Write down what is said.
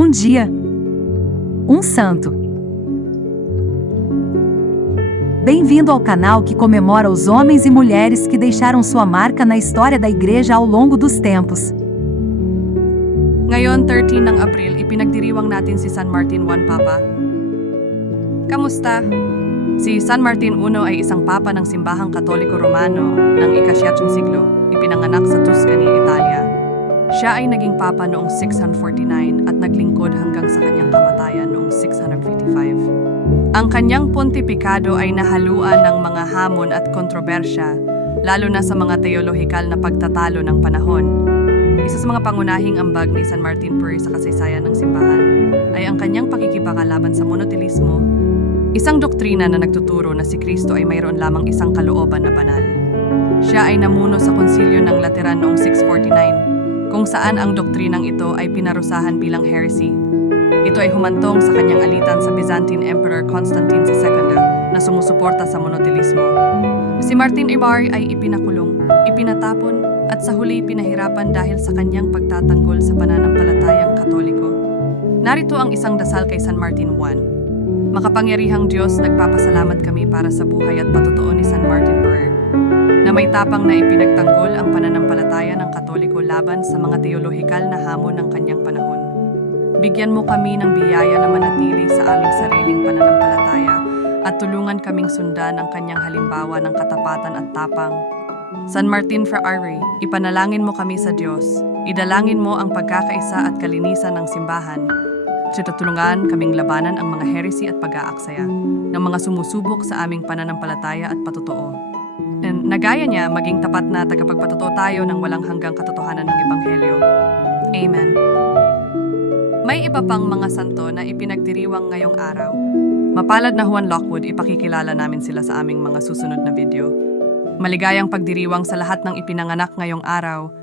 Um dia, um santo. Bem-vindo ao canal que comemora os homens e mulheres que deixaram sua marca na história da igreja ao longo dos tempos. Ngayon, 13 ng Abril, ipinagdiriwang natin si San Martin I Papa. Kamusta? Si San Martin I ay isang papa ng simbahang katoliko romano ng ikasyatong siglo, ipinanganak sa Tuscany, Italia. Siya ay naging papa noong 649 at naglingkod hanggang sa kanyang kamatayan noong 655. Ang kanyang pontifikado ay nahaluan ng mga hamon at kontrobersya, lalo na sa mga teolohikal na pagtatalo ng panahon. Isa sa mga pangunahing ambag ni San Martin Puri sa kasaysayan ng simbahan ay ang kanyang pakikipagkalaban sa monotelismo, isang doktrina na nagtuturo na si Kristo ay mayroon lamang isang kalooban na banal. Siya ay namuno sa konsilyo ng Lateran noong 649, kung saan ang doktrinang ito ay pinarusahan bilang heresy. Ito ay humantong sa kanyang alitan sa Byzantine Emperor Constantine II na sumusuporta sa monotelismo. Si Martin Ibar ay ipinakulong, ipinatapon, at sa huli pinahirapan dahil sa kanyang pagtatanggol sa pananampalatayang katoliko. Narito ang isang dasal kay San Martin I. Makapangyarihang Diyos, nagpapasalamat kami para sa buhay at patutuo ni San Martin Burr, na may tapang na ipinagtanggol ang pananampalataya ng katoliko laban sa mga teolohikal na hamon ng kanyang panahon. Bigyan mo kami ng biyaya na manatili sa aming sariling pananampalataya at tulungan kaming sundan ang kanyang halimbawa ng katapatan at tapang. San Martin for Ari, ipanalangin mo kami sa Diyos. Idalangin mo ang pagkakaisa at kalinisan ng simbahan. Situtulungan kaming labanan ang mga heresy at pag-aaksaya ng mga sumusubok sa aming pananampalataya at patutuo. And nagaya niya, maging tapat na tagapagpatutuo tayo ng walang hanggang katotohanan ng Ebanghelyo. Amen. May iba pang mga santo na ipinagdiriwang ngayong araw. Mapalad na Juan Lockwood, ipakikilala namin sila sa aming mga susunod na video. Maligayang pagdiriwang sa lahat ng ipinanganak ngayong araw